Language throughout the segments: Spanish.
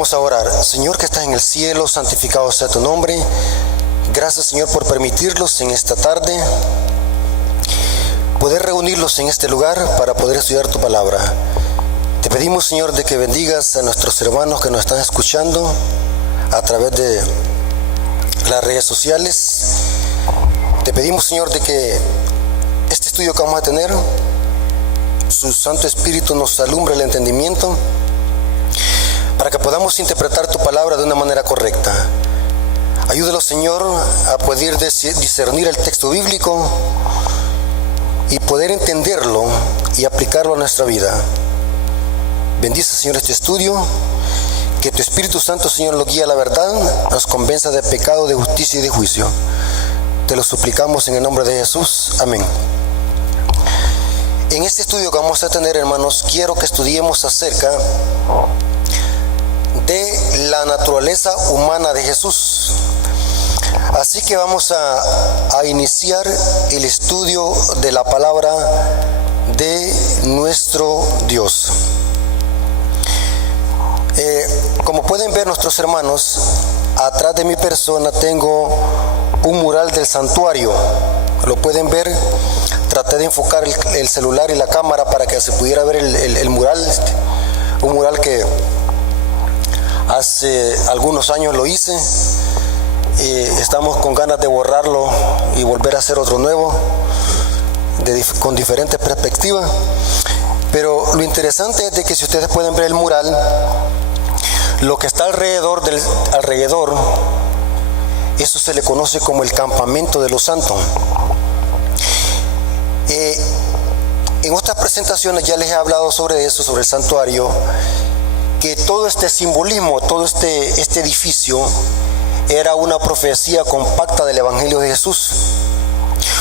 Vamos a orar. Señor que estás en el cielo, santificado sea tu nombre. Gracias, Señor, por permitirlos en esta tarde poder reunirlos en este lugar para poder estudiar tu palabra. Te pedimos, Señor, de que bendigas a nuestros hermanos que nos están escuchando a través de las redes sociales. Te pedimos, Señor, de que este estudio que vamos a tener, su Santo Espíritu nos alumbre el entendimiento para que podamos interpretar tu palabra de una manera correcta. Ayúdalo, Señor, a poder discernir el texto bíblico y poder entenderlo y aplicarlo a nuestra vida. Bendice, Señor, este estudio, que tu Espíritu Santo, Señor, lo guíe a la verdad, nos convenza de pecado, de justicia y de juicio. Te lo suplicamos en el nombre de Jesús. Amén. En este estudio que vamos a tener, hermanos, quiero que estudiemos acerca de la naturaleza humana de Jesús. Así que vamos a iniciar el estudio de la palabra de nuestro Dios. Como pueden ver nuestros hermanos, atrás de mi persona tengo un mural del santuario. Lo pueden ver. Traté de enfocar el celular y la cámara para que se pudiera ver el mural. Un mural que hace algunos años lo hice. Estamos con ganas de borrarlo y volver a hacer otro nuevo, con diferentes perspectivas. Pero lo interesante es de que si ustedes pueden ver el mural, lo que está alrededor, eso se le conoce como el campamento de los santos. En otras presentaciones ya les he hablado sobre eso, sobre el santuario, que todo este simbolismo, todo este edificio era una profecía compacta del Evangelio de Jesús.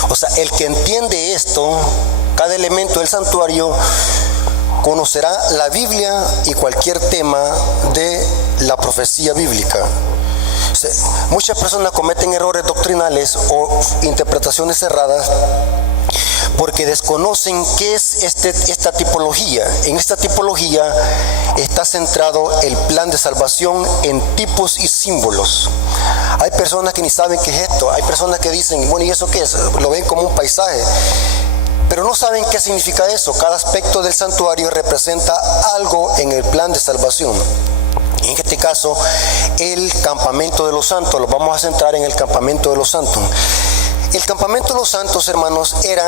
O sea, el que entiende esto, cada elemento del santuario, conocerá la Biblia y cualquier tema de la profecía bíblica. O sea, muchas personas cometen errores doctrinales o interpretaciones erradas porque desconocen qué es esta tipología. En esta tipología está centrado el plan de salvación en tipos y símbolos. Hay personas que ni saben qué es esto. Hay personas que dicen, bueno, ¿y eso qué es? Lo ven como un paisaje, pero no saben qué significa eso. Cada aspecto del santuario representa algo en el plan de salvación. En este caso, el campamento de los santos. Lo vamos a centrar en el campamento de los santos. El campamento de los santos, hermanos, era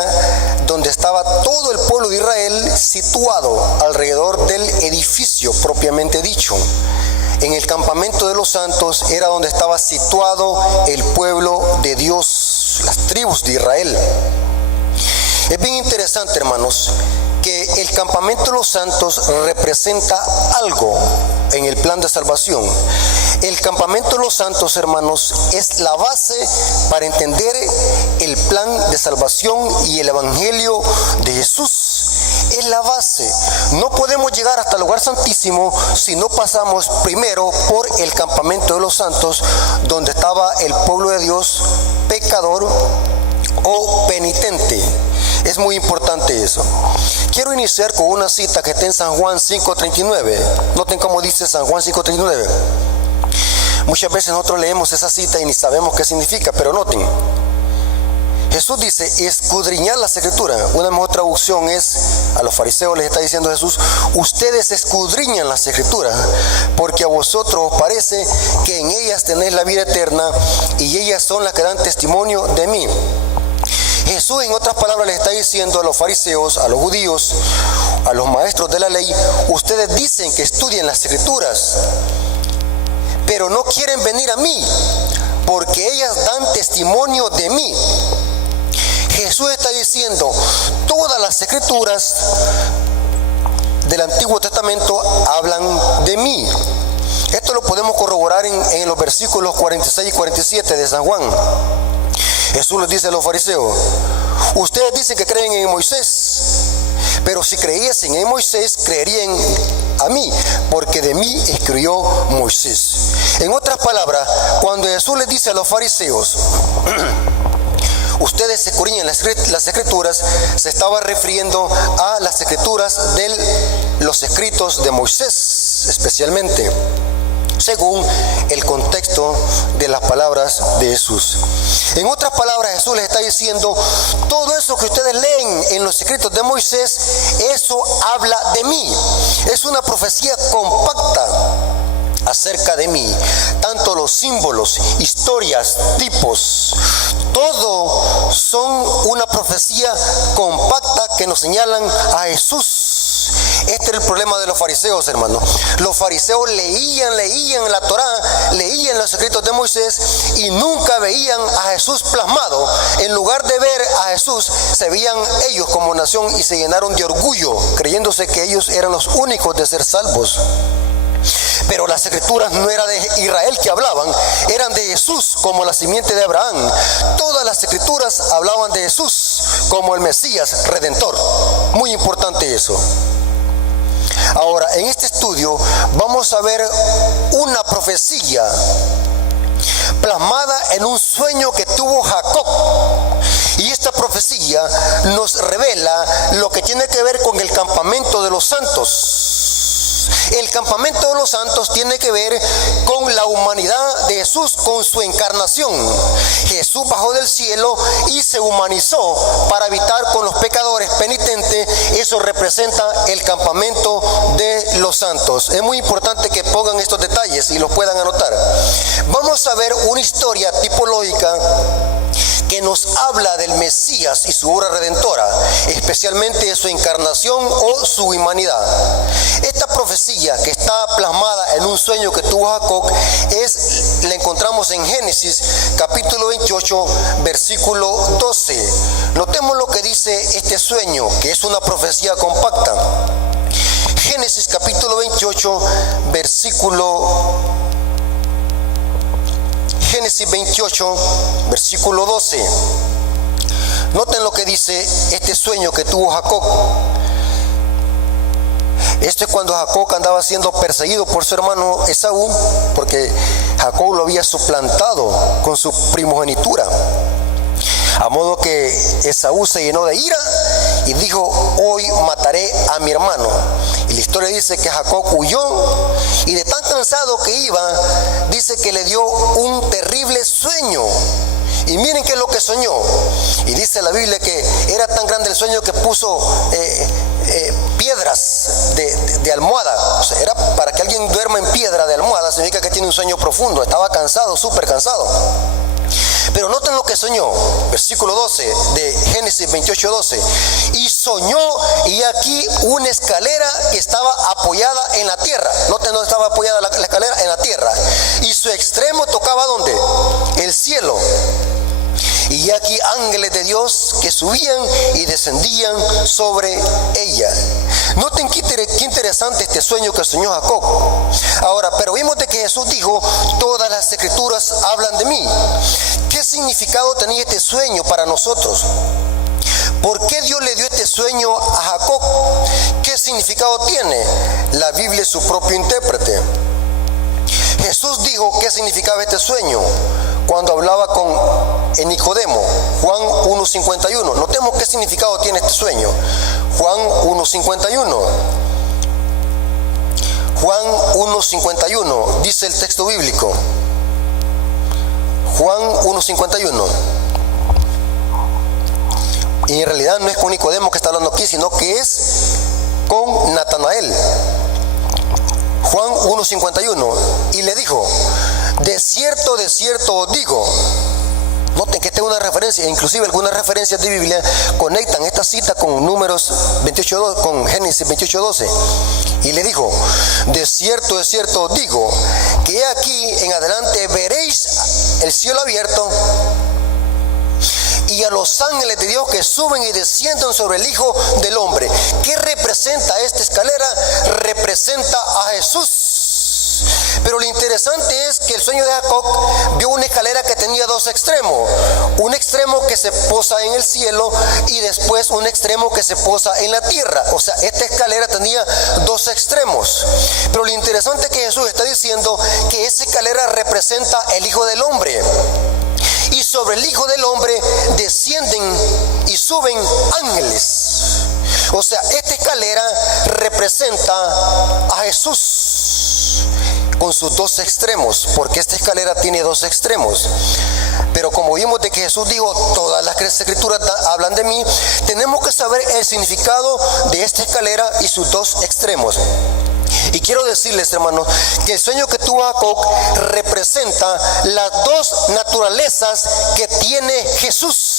donde estaba todo el pueblo de Israel situado alrededor del edificio propiamente dicho. En el campamento de los santos era donde estaba situado el pueblo de Dios, las tribus de Israel. Es bien interesante, hermanos, que el campamento de los santos representa algo en el plan de salvación. El campamento de los santos, hermanos, es la base para entender el plan de salvación y el evangelio de Jesús. Es la base. No podemos llegar hasta el lugar santísimo si no pasamos primero por el campamento de los santos, donde estaba el pueblo de Dios pecador o penitente. Es muy importante eso. Quiero iniciar con una cita que está en San Juan 5:39. Noten cómo dice San Juan 5:39. Muchas veces nosotros leemos esa cita y ni sabemos qué significa, pero noten. Jesús dice, escudriñar la escritura. Una mejor traducción es, a los fariseos les está diciendo Jesús, ustedes escudriñan las escrituras, porque a vosotros os parece que en ellas tenéis la vida eterna y ellas son las que dan testimonio de mí. Jesús, en otras palabras, le está diciendo a los fariseos, a los judíos, a los maestros de la ley, ustedes dicen que estudian las escrituras, pero no quieren venir a mí, porque ellas dan testimonio de mí. Jesús está diciendo, todas las escrituras del Antiguo Testamento hablan de mí. Esto lo podemos corroborar en los versículos 46 y 47 de San Juan. Jesús les dice a los fariseos, ustedes dicen que creen en Moisés, pero si creyesen en Moisés, creerían a mí, porque de mí escribió Moisés. En otras palabras, cuando Jesús les dice a los fariseos, ustedes escudriñan las escrituras, se estaba refiriendo a las escrituras de los escritos de Moisés, especialmente. según el contexto de las palabras de Jesús. En otras palabras, Jesús les está diciendo, todo eso que ustedes leen en los escritos de Moisés, eso habla de mí. Es una profecía compacta acerca de mí. Tanto los símbolos, historias, tipos, todo son una profecía compacta que nos señalan a Jesús. Este era el problema de los fariseos, hermanos. Los fariseos leían la Torá, leían los escritos de Moisés y nunca veían a Jesús plasmado. En lugar de ver a Jesús, se veían ellos como nación y se llenaron de orgullo, creyéndose que ellos eran los únicos de ser salvos. Pero las escrituras no eran de Israel que hablaban, eran de Jesús como la simiente de Abraham. Todas las escrituras hablaban de Jesús como el Mesías Redentor. Muy importante eso. Ahora, en este estudio vamos a ver una profecía plasmada en un sueño que tuvo Jacob. Y esta profecía nos revela lo que tiene que ver con el campamento de los santos. El campamento de los santos tiene que ver con la humanidad de Jesús, con su encarnación. Jesús bajó del cielo y se humanizó para habitar con los pecadores penitentes. Eso representa el campamento de los santos. Es muy importante que pongan estos detalles y los puedan anotar. Vamos a ver una historia tipológica que nos habla del Mesías y su obra redentora, especialmente de su encarnación o su humanidad. Esta profecía que está plasmada en un sueño que tuvo Jacob la encontramos en Génesis capítulo 28 versículo 12. Notemos lo que dice este sueño, que es una profecía compacta. Génesis capítulo 28 Génesis 28, versículo 12. Noten lo que dice este sueño que tuvo Jacob. Esto es cuando Jacob andaba siendo perseguido por su hermano Esaú, porque Jacob lo había suplantado con su primogenitura. A modo que Esaú se llenó de ira y dijo, hoy mataré a mi hermano. Y la historia dice que Jacob huyó y de tan cansado que iba, dice que le dio un terrible sueño. Y miren qué es lo que soñó. Y dice la Biblia que era tan grande el sueño que puso piedras de almohada. O sea, era para que alguien duerma en piedra de almohada, significa que tiene un sueño profundo. Estaba cansado, súper cansado. Pero noten lo que soñó, versículo 12 de Génesis 28, 12. Y soñó, y aquí una escalera que estaba apoyada en la tierra. Noten dónde estaba apoyada la escalera, en la tierra. Y su extremo tocaba ¿dónde? El cielo. Y aquí ángeles de Dios que subían y descendían sobre ella. Noten qué interesante este sueño que soñó Jacob. Ahora, pero vimos de que Jesús dijo, todas las escrituras hablan de mí. ¿Qué significado tenía este sueño para nosotros? ¿Por qué Dios le dio este sueño a Jacob? ¿Qué significado tiene? La Biblia es su propio intérprete. Jesús dijo qué significaba este sueño cuando hablaba con Nicodemo, Juan 1:51. Notemos qué significado tiene este sueño. Juan 1:51. Juan 1:51 dice el texto bíblico. Juan 1:51. Y en realidad no es con Nicodemo que está hablando aquí, sino que es con Natanael. Juan 1:51. Y le dijo, de cierto os digo. Noten que esta es una referencia, inclusive algunas referencias de Biblia conectan esta cita con Números 28, con Génesis 28:12. Y le dijo, de cierto os digo, que aquí en adelante veréis el cielo abierto y a los ángeles de Dios que suben y descienden sobre el Hijo del Hombre. ¿Qué representa esta escalera? Representa a Jesús. Pero lo interesante es que el sueño de Jacob vio una escalera que tenía dos extremos. Un extremo que se posa en el cielo y después un extremo que se posa en la tierra. O sea, esta escalera tenía dos extremos. Pero lo interesante es que Jesús está diciendo que esa escalera representa el Hijo del Hombre. Y sobre el Hijo del Hombre descienden y suben ángeles. O sea, esta escalera representa a Jesús con sus dos extremos, porque esta escalera tiene dos extremos. Pero como vimos de que Jesús dijo, todas las escrituras hablan de mí, tenemos que saber el significado de esta escalera y sus dos extremos. Y quiero decirles, hermanos, que el sueño que tuvo Habacuc representa las dos naturalezas que tiene Jesús.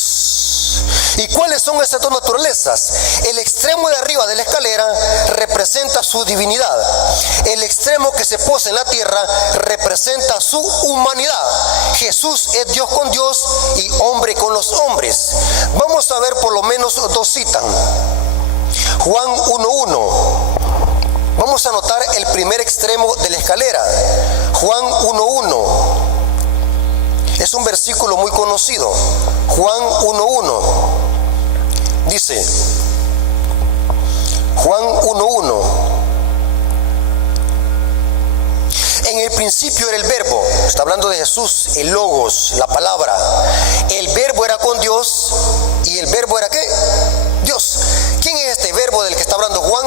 ¿Y cuáles son esas dos naturalezas? El extremo de arriba de la escalera representa su divinidad. El extremo que se posa en la tierra representa su humanidad. Jesús es Dios con Dios y hombre con los hombres. Vamos a ver por lo menos dos citas. Juan 1:1. Vamos a notar el primer extremo de la escalera. Juan 1:1. Es un versículo muy conocido. Juan 1:1. Dice, Juan 1:1. En el principio era el verbo. Está hablando de Jesús, el logos, la palabra. El verbo era con Dios. ¿Y el verbo era qué? Dios. ¿Quién es este verbo del que está hablando Juan?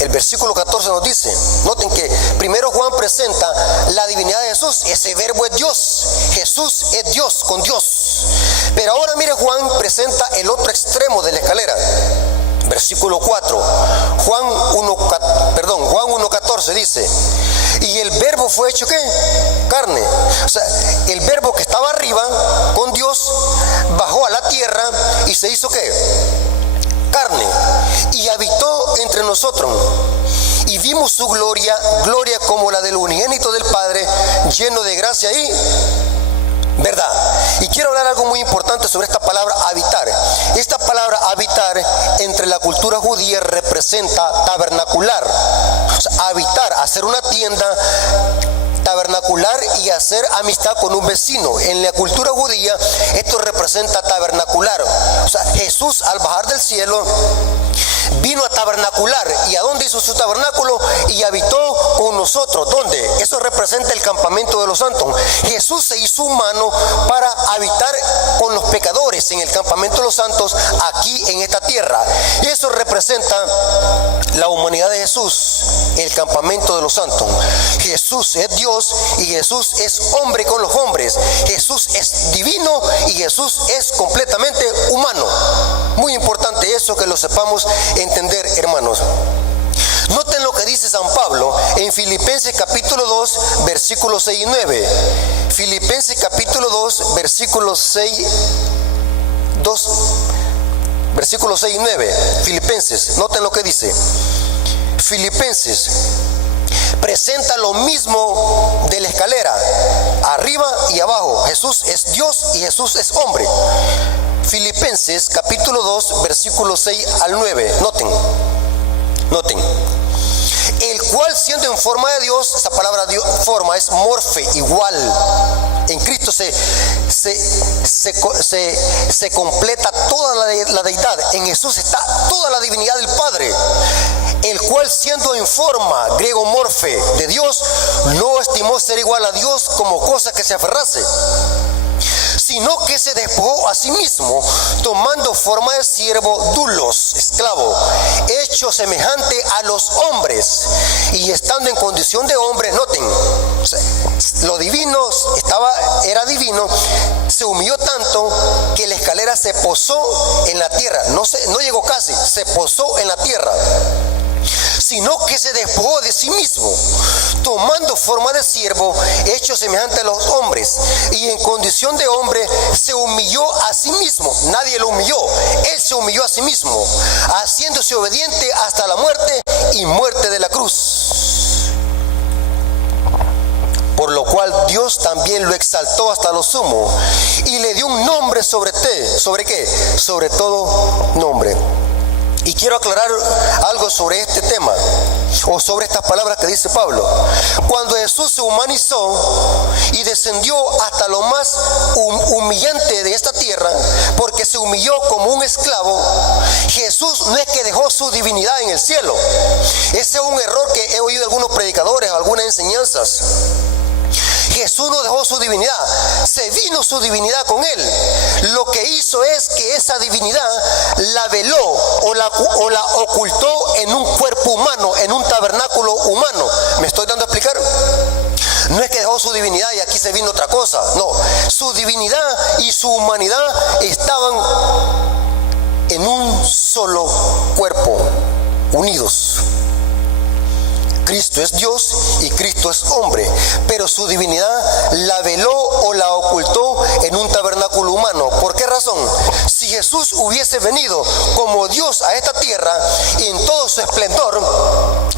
El versículo 14 nos dice, noten que primero Juan presenta la divinidad de Jesús. Ese verbo es Dios. Jesús es Dios con Dios. Pero ahora mire, Juan presenta el otro extremo de la escalera. Versículo 4. Juan 1:14 dice, y el verbo fue hecho ¿qué? Carne. O sea, el verbo que estaba arriba con Dios bajó a la tierra y se hizo ¿qué? Carne, y habitó entre nosotros, y vimos su gloria, gloria como la del unigénito del Padre, lleno de gracia y verdad. Y quiero hablar algo muy importante sobre esta palabra habitar. Esta palabra habitar entre la cultura judía representa tabernacular. O sea, habitar, hacer una tienda, tabernacular y hacer amistad con un vecino. En la cultura judía esto representa tabernacular. O sea, Jesús al bajar del cielo vino a tabernacular. ¿Y a dónde hizo su tabernáculo? Y habitó con nosotros. ¿Dónde? Eso representa el campamento de los santos. Jesús se hizo humano para habitar con los pecadores en el campamento de los santos aquí en esta tierra. Y eso representa la humanidad de Jesús, el campamento de los santos. Jesús es Dios y Jesús es hombre con los hombres. Jesús es divino y Jesús es completamente humano. Muy importante eso, que lo sepamos entender, hermanos. Noten lo que dice San Pablo en Filipenses capítulo 2, versículos 6 y 9. Filipenses capítulo 2, versículos 6, 2, versículos 6 y 9. Filipenses, noten lo que dice. Filipenses presenta lo mismo de la escalera, arriba y abajo. Jesús es Dios y Jesús es hombre. Filipenses capítulo 2, versículos 6 al 9. Noten. El cual, siendo en forma de Dios, esa palabra forma es morfe, igual. En Cristo se completa toda la deidad. En Jesús está toda la divinidad del Padre. El cual, siendo en forma, griego morfe, de Dios, no estimó ser igual a Dios como cosa que se aferrase, sino que se despojó a sí mismo, tomando forma de siervo, doulos, esclavo, hecho semejante a los hombres, y estando en condición de hombre, noten, lo divino era divino, se humilló tanto que la escalera se posó en la tierra, no llegó casi, se posó en la tierra, sino que se despojó de sí mismo, tomando forma de siervo, hecho semejante a los hombres, y en condición de hombre se humilló a sí mismo. Nadie lo humilló, él se humilló a sí mismo, haciéndose obediente hasta la muerte y muerte de la cruz. Por lo cual Dios también lo exaltó hasta lo sumo y le dio un nombre sobre qué, sobre todo nombre. Y quiero aclarar algo sobre este tema, o sobre estas palabras que dice Pablo. Cuando Jesús se humanizó y descendió hasta lo más humillante de esta tierra, porque se humilló como un esclavo, Jesús no es que dejó su divinidad en el cielo. Ese es un error que he oído de algunos predicadores, algunas enseñanzas. Jesús no dejó su divinidad, se vino su divinidad con él. Lo que hizo es que esa divinidad la veló o la ocultó en un cuerpo humano, en un tabernáculo humano. ¿Me estoy dando a explicar? No es que dejó su divinidad y aquí se vino otra cosa. No, su divinidad y su humanidad estaban en un solo cuerpo, unidos. Cristo es Dios y Cristo es hombre, pero su divinidad la veló o la ocultó en un tabernáculo humano. ¿Por qué razón? Si Jesús hubiese venido como Dios a esta tierra y en todo su esplendor,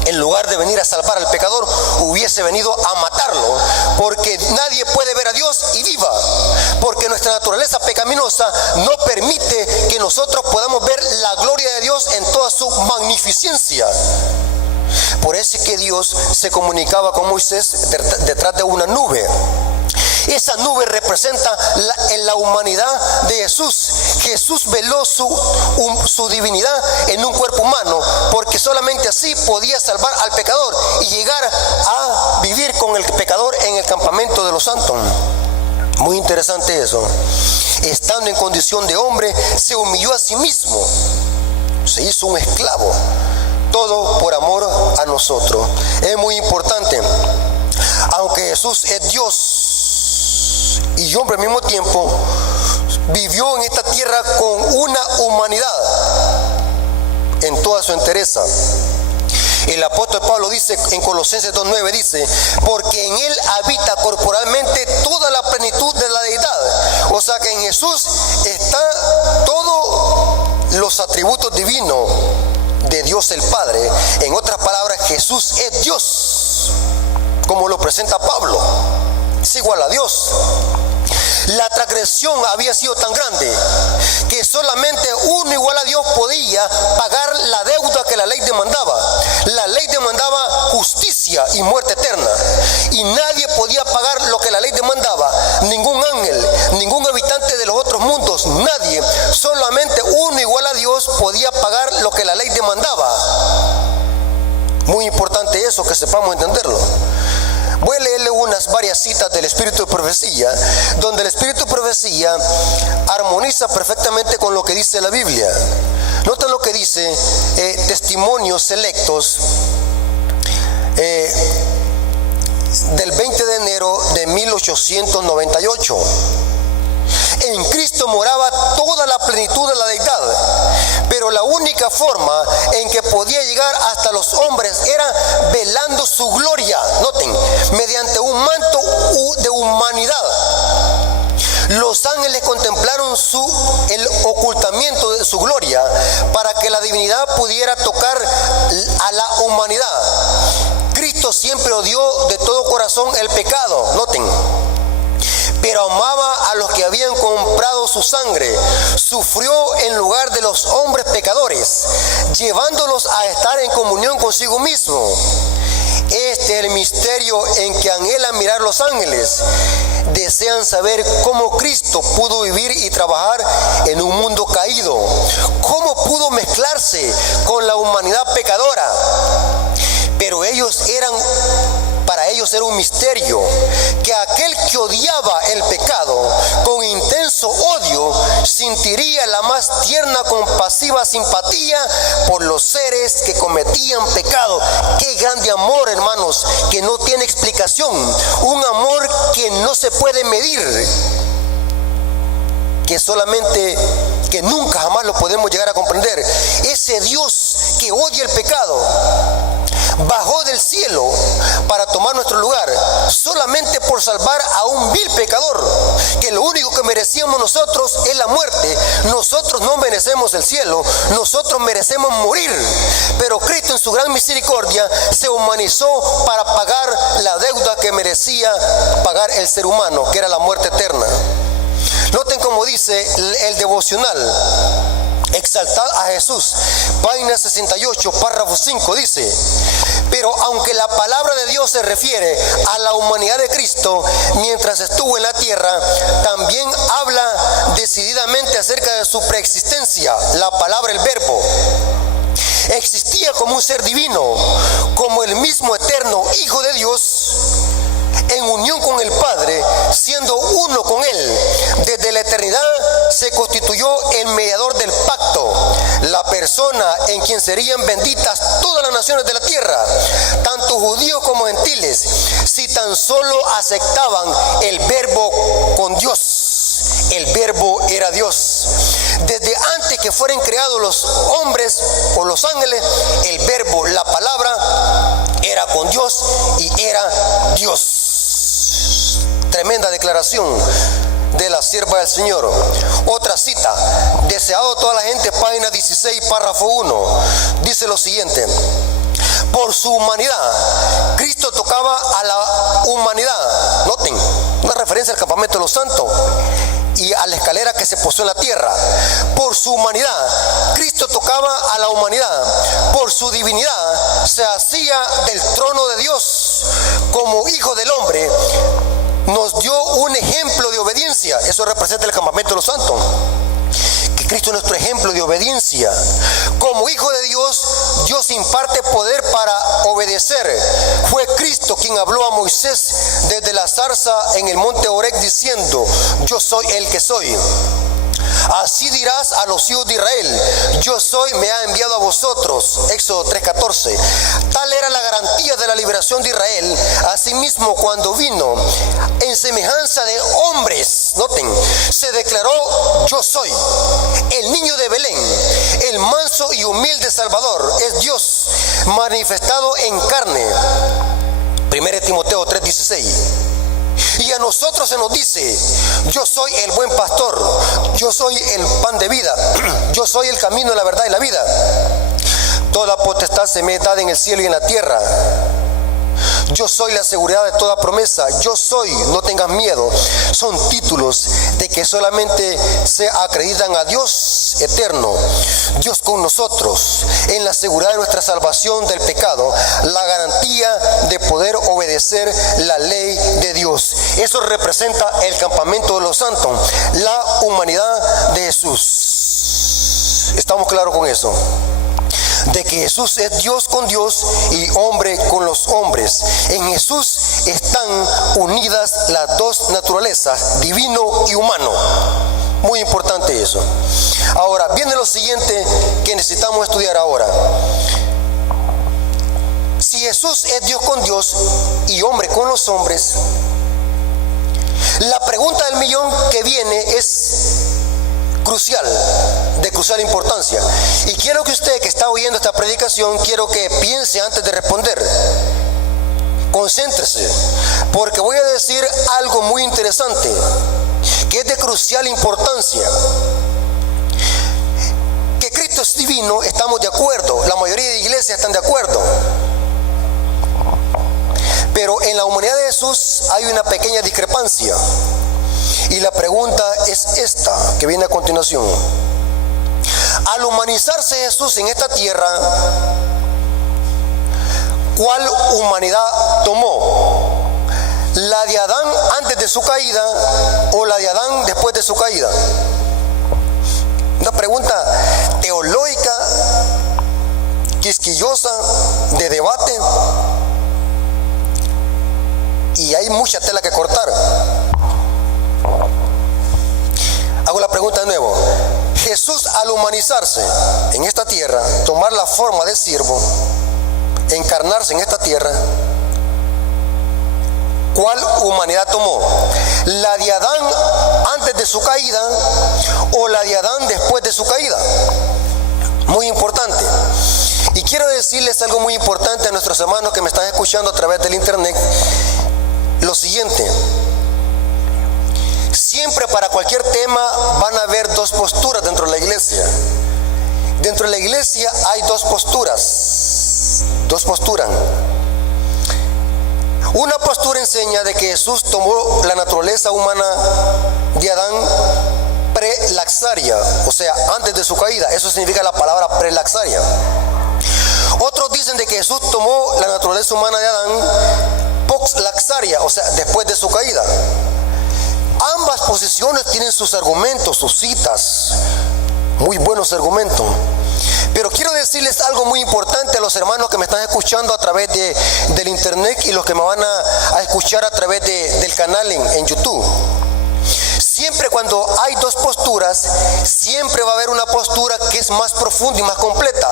en lugar de venir a salvar al pecador, hubiese venido a matarlo, porque nadie puede ver a Dios y viva, porque nuestra naturaleza pecaminosa no permite que nosotros podamos ver la gloria de Dios en toda su magnificencia. Por eso es que Dios se comunicaba con Moisés detrás de una nube. Esa nube representa la humanidad de Jesús. Jesús veló su divinidad en un cuerpo humano, porque solamente así podía salvar al pecador y llegar a vivir con el pecador en el campamento de los santos. Muy interesante eso. Estando en condición de hombre, se humilló a sí mismo, se hizo un esclavo. Todo por amor a nosotros. Es muy importante. Aunque Jesús es Dios y hombre al mismo tiempo, vivió en esta tierra con una humanidad en toda su entereza. El apóstol Pablo dice en Colosenses 2:9, dice, porque en él habita corporalmente toda la plenitud de la deidad. O sea que en Jesús está todos los atributos divinos de Dios el Padre. En otras palabras, Jesús es Dios, como lo presenta Pablo. Es igual a Dios. La transgresión había sido tan grande que solamente uno igual a Dios podía pagar la deuda que la ley demandaba. La ley demandaba justicia y muerte eterna, y nadie podía pagar lo que la ley demandaba. Ningún ángel, ningún habitante de los otros mundos, nadie. Solamente uno igual a Dios podía pagar lo que la ley demandaba. Muy importante eso, que sepamos entenderlo. Voy a leerle varias citas del Espíritu de Profecía, donde el Espíritu de Profecía armoniza perfectamente con lo que dice la Biblia. Noten lo que dice Testimonios Selectos del 20 de enero de 1898. En Cristo moraba toda la plenitud de la deidad, pero la única forma en que podía llegar hasta los hombres era velando su gloria, noten, mediante un manto de humanidad. Los ángeles contemplaron el ocultamiento de su gloria para que la divinidad pudiera tocar a la humanidad. Cristo siempre odió de todo corazón el pecado, noten, pero amaba a los que habían comprado su sangre. Sufrió en lugar de los hombres pecadores, llevándolos a estar en comunión consigo mismo. Este es el misterio en que anhelan mirar los ángeles. Desean saber cómo Cristo pudo vivir y trabajar en un mundo caído. Cómo pudo mezclarse con la humanidad pecadora. Pero para ellos era un misterio que aquel que odiaba el pecado con intenso odio sentiría la más tierna compasiva simpatía por los seres que cometían pecado. Qué grande amor, hermanos, que no tiene explicación, un amor que no se puede medir, que nunca jamás lo podemos llegar a comprender. Ese Dios que odia el pecado bajó del cielo para tomar nuestro lugar, solamente por salvar a un vil pecador, que lo único que merecíamos nosotros es la muerte. Nosotros no merecemos el cielo, nosotros merecemos morir, pero Cristo en su gran misericordia se humanizó para pagar la deuda que merecía pagar el ser humano, que era la muerte eterna. Noten cómo dice el devocional Exaltad a Jesús, página 68, párrafo 5, dice: pero aunque la palabra de Dios se refiere a la humanidad de Cristo mientras estuvo en la tierra, también habla decididamente acerca de su preexistencia. La palabra, el verbo, existía como un ser divino, como el mismo eterno Hijo de Dios, en unión con el Padre. eternidad se constituyó el mediador del pacto, la persona en quien serían benditas todas las naciones de la tierra, tanto judíos como gentiles, si tan solo aceptaban el verbo con Dios. El verbo era Dios. Desde antes que fueran creados los hombres o los ángeles, el verbo, la palabra, era con Dios y era Dios. Tremenda declaración de la sierva del Señor. Otra cita, deseado toda la gente, página 16, párrafo 1, dice lo siguiente: por su humanidad, Cristo tocaba a la humanidad. Noten, una referencia al campamento de los santos y a la escalera que se posó en la tierra. Por su humanidad, Cristo tocaba a la humanidad. Por su divinidad, se hacía del trono de Dios. Como hijo del hombre, nos dio un ejemplo de obediencia. Eso representa el campamento de los santos. Que Cristo es nuestro ejemplo de obediencia. Como hijo de Dios, Dios imparte poder para obedecer. Fue Cristo quien habló a Moisés desde la zarza en el monte Horeb diciendo: yo soy el que soy. Así dirás a los hijos de Israel: yo soy, me ha enviado a vosotros. Éxodo 3:14. Tal era la garantía de la liberación de Israel. Asimismo, cuando vino en semejanza de hombres, noten, se declaró: yo soy. El niño de Belén, el manso y humilde Salvador, es Dios manifestado en carne. 1 Timoteo 3:16. Y a nosotros se nos dice: yo soy el buen pastor, yo soy el pan de vida, yo soy el camino, la verdad y la vida. Toda potestad se me es dada en el cielo y en la tierra. Yo soy la seguridad de toda promesa. Yo soy, no tengas miedo. Son títulos de que solamente se acreditan a Dios eterno, Dios con nosotros, en la seguridad de nuestra salvación del pecado, la garantía de poder obedecer la ley de Dios. Eso representa el campamento de los santos, la humanidad de Jesús. ¿Estamos claros con eso? De que Jesús es Dios con Dios y hombre con los hombres. En Jesús están unidas las dos naturalezas, divino y humano. Muy importante eso. Ahora, viene lo siguiente que necesitamos estudiar ahora. Si Jesús es Dios con Dios y hombre con los hombres, la pregunta del millón que viene es crucial, de crucial importancia. Y quiero que usted que está oyendo esta predicación, quiero que piense antes de responder. Concéntrese, porque voy a decir algo muy interesante, que es de crucial importancia. Que Cristo es divino, estamos de acuerdo, la mayoría de iglesias están de acuerdo. Pero en la humanidad de Jesús hay una pequeña discrepancia. Y la pregunta es esta, que viene a continuación. Al humanizarse Jesús en esta tierra, ¿cuál humanidad tomó? ¿La de Adán antes de su caída o la de Adán después de su caída? Una pregunta teológica, quisquillosa, de debate. Y hay mucha tela que cortar. Hago la pregunta de nuevo. Jesús, al humanizarse en esta tierra, tomar la forma de siervo, encarnarse en esta tierra, ¿cuál humanidad tomó? ¿La de Adán antes de su caída o la de Adán después de su caída? Muy importante. Y quiero decirles algo muy importante a nuestros hermanos que me están escuchando a través del internet. Lo siguiente: siempre para cualquier tema van a haber dos posturas dentro de la iglesia. Dentro de la iglesia hay dos posturas. Una postura enseña de que Jesús tomó la naturaleza humana de Adán prelaxaria, o sea, antes de su caída. Eso significa la palabra prelaxaria. Otros dicen de que Jesús tomó la naturaleza humana de Adán post-laxaria, o sea, después de su caída. Ambas posiciones tienen sus argumentos, sus citas, muy buenos argumentos. Pero quiero decirles algo muy importante a los hermanos que me están escuchando a través del internet y los que me van a escuchar a través del canal en YouTube. Siempre cuando hay dos posturas, siempre va a haber una postura que es más profunda y más completa.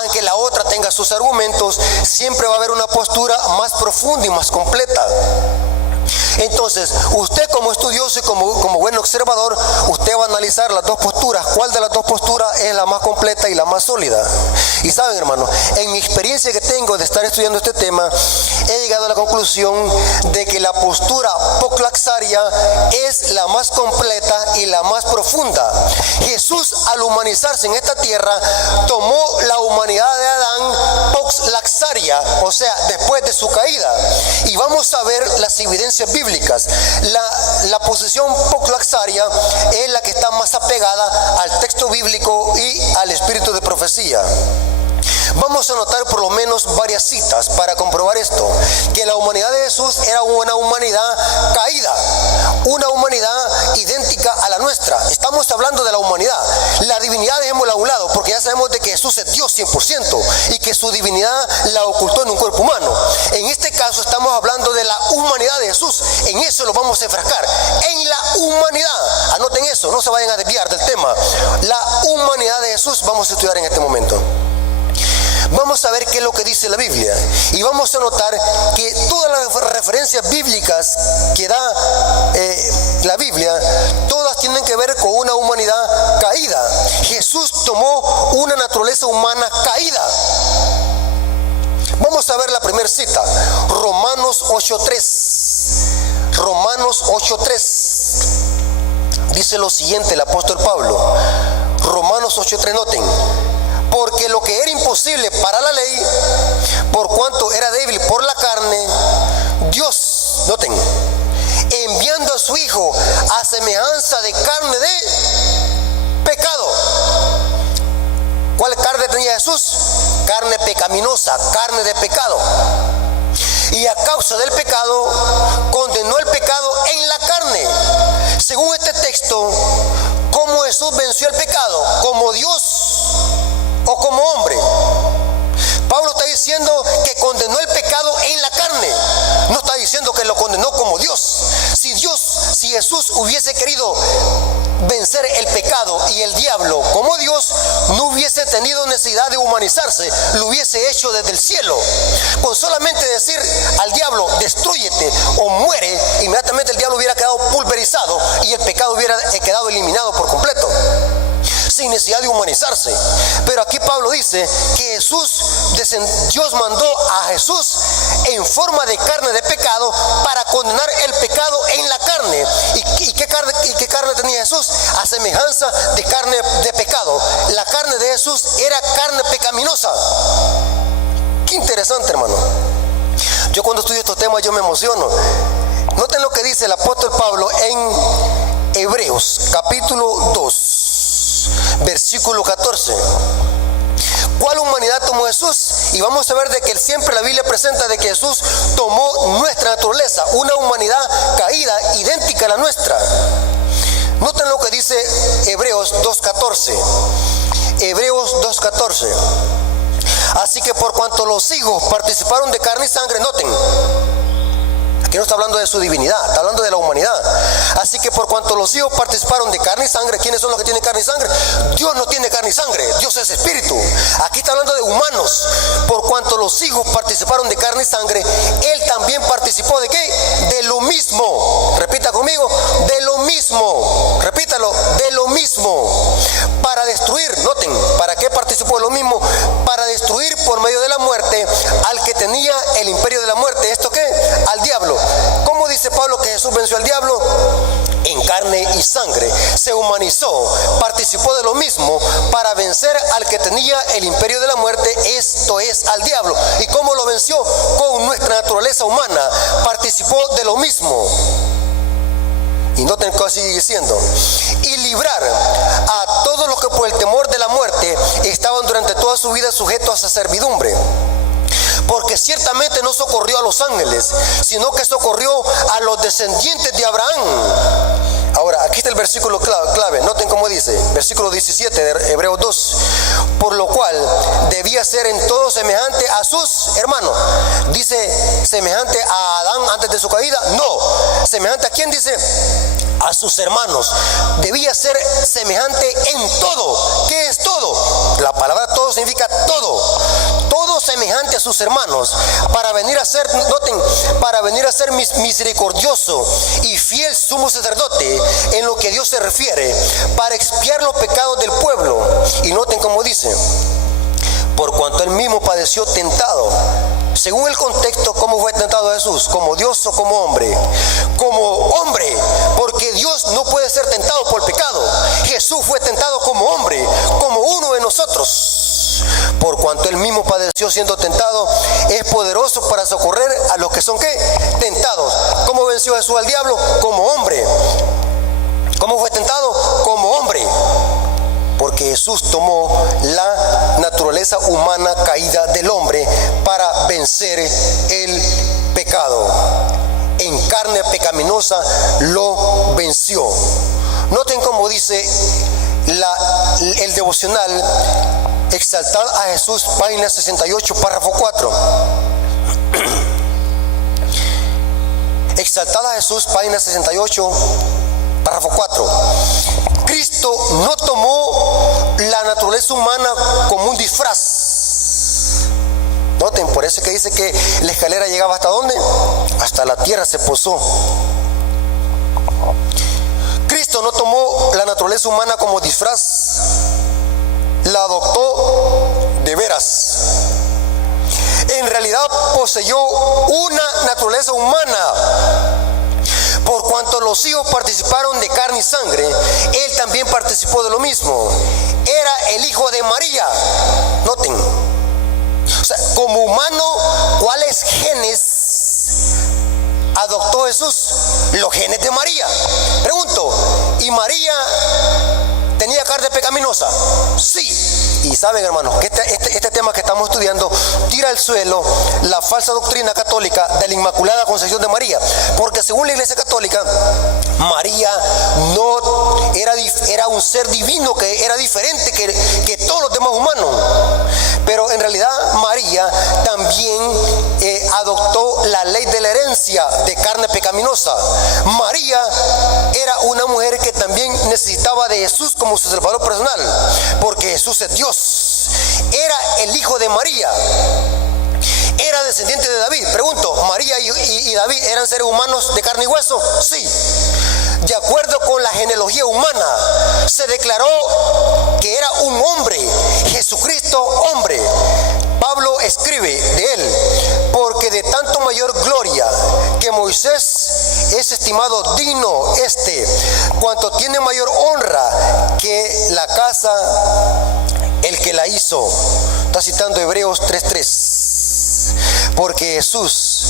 Aunque la otra tenga sus argumentos, siempre va a haber una postura más profunda y más completa. Entonces, usted como estudioso y como buen observador, usted va a analizar las dos posturas. ¿Cuál de las dos posturas es la más completa y la más sólida? Y saben, hermano, en mi experiencia que tengo de estar estudiando este tema, he llegado a la conclusión de que la postura poc-laxaria es la más completa y la más profunda. Jesús, al humanizarse en esta tierra, tomó la humanidad de Adán poc-laxaria, o sea, después de su caída. Y vamos a ver las evidencias bíblicas. La posición poc-laxaria es la que está más apegada al texto bíblico y al espíritu de profecía. Vamos a notar por lo menos varias citas para comprobar esto, que la humanidad de Jesús era una humanidad caída, una humanidad idéntica a la nuestra. Estamos hablando de la humanidad. La divinidad dejémosla a un lado, porque ya sabemos de que Jesús es Dios 100% y que su divinidad la ocultó en un cuerpo humano. En este caso estamos hablando de la humanidad de Jesús. En eso lo vamos a enfrascar, en la humanidad. Anoten eso, no se vayan a desviar del tema. La humanidad de Jesús vamos a estudiar en este momento. Vamos a ver qué es lo que dice la Biblia y vamos a notar que todas las referencias bíblicas que da la Biblia, todas tienen que ver con una humanidad caída. Jesús tomó una naturaleza humana caída. Vamos a ver la primera cita, Romanos 8:3. Romanos 8:3 dice lo siguiente el apóstol Pablo. Romanos 8:3, noten. Porque lo que era imposible para la ley, por cuanto era débil por la carne, Dios, noten, enviando a su Hijo a semejanza de carne de pecado. ¿Cuál carne tenía Jesús? Carne pecaminosa, carne de pecado. Y a causa del pecado, condenó el pecado en la carne. Según este texto, ¿cómo Jesús venció el pecado? ¿Como Dios o como hombre? Pablo está diciendo que condenó el pecado en la carne. No está diciendo que lo condenó como Dios. Si Jesús hubiese querido vencer el pecado y el diablo como Dios, no hubiese tenido necesidad de humanizarse, lo hubiese hecho desde el cielo. Con solamente decir al diablo, destrúyete o muere, inmediatamente el diablo hubiera quedado pulverizado y el pecado hubiera quedado eliminado por completo, sin necesidad de humanizarse. Pero aquí Pablo dice que Dios mandó a Jesús en forma de carne de pecado para condenar el pecado en la carne. ¿Y qué carne tenía Jesús? A semejanza de carne de pecado. La carne de Jesús era carne pecaminosa. Qué interesante, hermano. Yo cuando estudio estos temas yo me emociono. Noten lo que dice el apóstol Pablo en Hebreos capítulo 2, versículo 14. ¿Cuál humanidad tomó Jesús? Y vamos a ver de que siempre la Biblia presenta de que Jesús tomó nuestra naturaleza, una humanidad caída, idéntica a la nuestra. Noten lo que dice Hebreos 2.14. Hebreos 2.14. Así que por cuanto los hijos participaron de carne y sangre, noten, aquí no está hablando de su divinidad, está hablando de la humanidad. Así que por cuanto los hijos participaron de carne y sangre, ¿quiénes son los que tienen carne y sangre? Dios no tiene carne y sangre, Dios es espíritu. Aquí está hablando de humanos. Por cuanto los hijos participaron de carne y sangre, Él también participó ¿de qué? De lo mismo. Repita conmigo, de lo mismo. Repítalo, de lo mismo. Para destruir, noten, ¿para qué participó de lo mismo? Para destruir por medio de la muerte al que tenía el imperio de la muerte. ¿Esto qué? Al diablo. ¿Cómo dice Pablo que Jesús venció al diablo? En carne y sangre. Se humanizó, participó de lo mismo para vencer al que tenía el imperio de la muerte, esto es, al diablo. ¿Y cómo lo venció? Con nuestra naturaleza humana. Participó de lo mismo. Y noten que sigue diciendo, y librar a todos los que por el temor de la muerte estaban durante toda su vida sujetos a servidumbre. Porque ciertamente no socorrió a los ángeles, sino que socorrió a los descendientes de Abraham. Ahora, aquí está el versículo clave. Noten cómo dice, versículo 17 de Hebreos 2. Por lo cual debía ser en todo semejante a sus hermanos. Dice, semejante a Adán antes de su caída. No, semejante a quién dice, a sus hermanos. Debía ser semejante en todo. ¿Qué es todo? La palabra todo significa todo. Todo semejante a sus hermanos, para venir a ser, noten, para venir a ser misericordioso y fiel sumo sacerdote en lo que Dios se refiere, para expiar los pecados del pueblo. Y noten cómo dice: por cuanto él mismo padeció tentado. Según el contexto, ¿cómo fue tentado Jesús? ¿Como Dios o como hombre? Como hombre, porque Dios no puede ser tentado por pecado. Jesús fue tentado como hombre, como uno de nosotros. Por cuanto él mismo padeció siendo tentado, es poderoso para socorrer a los que son, ¿qué? Tentados. ¿Cómo venció Jesús al diablo? Como hombre. ¿Cómo fue tentado? Como hombre. Porque Jesús tomó la naturaleza humana caída del hombre para vencer el pecado. En carne pecaminosa lo venció. Noten cómo dice el devocional Exaltad a Jesús, página 68, párrafo 4. Exaltad a Jesús, página 68, párrafo 4. Cristo no tomó la naturaleza humana como un disfraz. Noten, por eso es que dice que la escalera llegaba ¿hasta dónde? Hasta la tierra se posó. Cristo no tomó la naturaleza humana como disfraz, la adoptó de veras. En realidad poseyó una naturaleza humana. Por cuanto los hijos participaron de carne y sangre, él también participó de lo mismo. Era el hijo de María. Noten. O sea, como humano, ¿cuáles genes adoptó Jesús? Los genes de María. Pregunto, ¿y María tenía carne pecaminosa? Sí. Y saben, hermanos, que este tema que estamos estudiando tira al suelo la falsa doctrina católica de la Inmaculada Concepción de María. Porque según la Iglesia Católica, María no era un ser divino que era diferente que todos los demás humanos. Pero en realidad María también adoptó la ley de la herencia de carne pecaminosa. María era una mujer que también necesitaba de Jesús como su Salvador personal, porque Jesús es Dios. Era el hijo de María. Era descendiente de David. Pregunto, ¿María y David eran seres humanos de carne y hueso? Sí. De acuerdo con la genealogía humana, se declaró que era un hombre, Jesucristo hombre. Pablo escribe de él: porque de tanto mayor gloria que Moisés es estimado digno cuanto tiene mayor honra que la casa el que la hizo. Está citando Hebreos 3:3. Porque Jesús,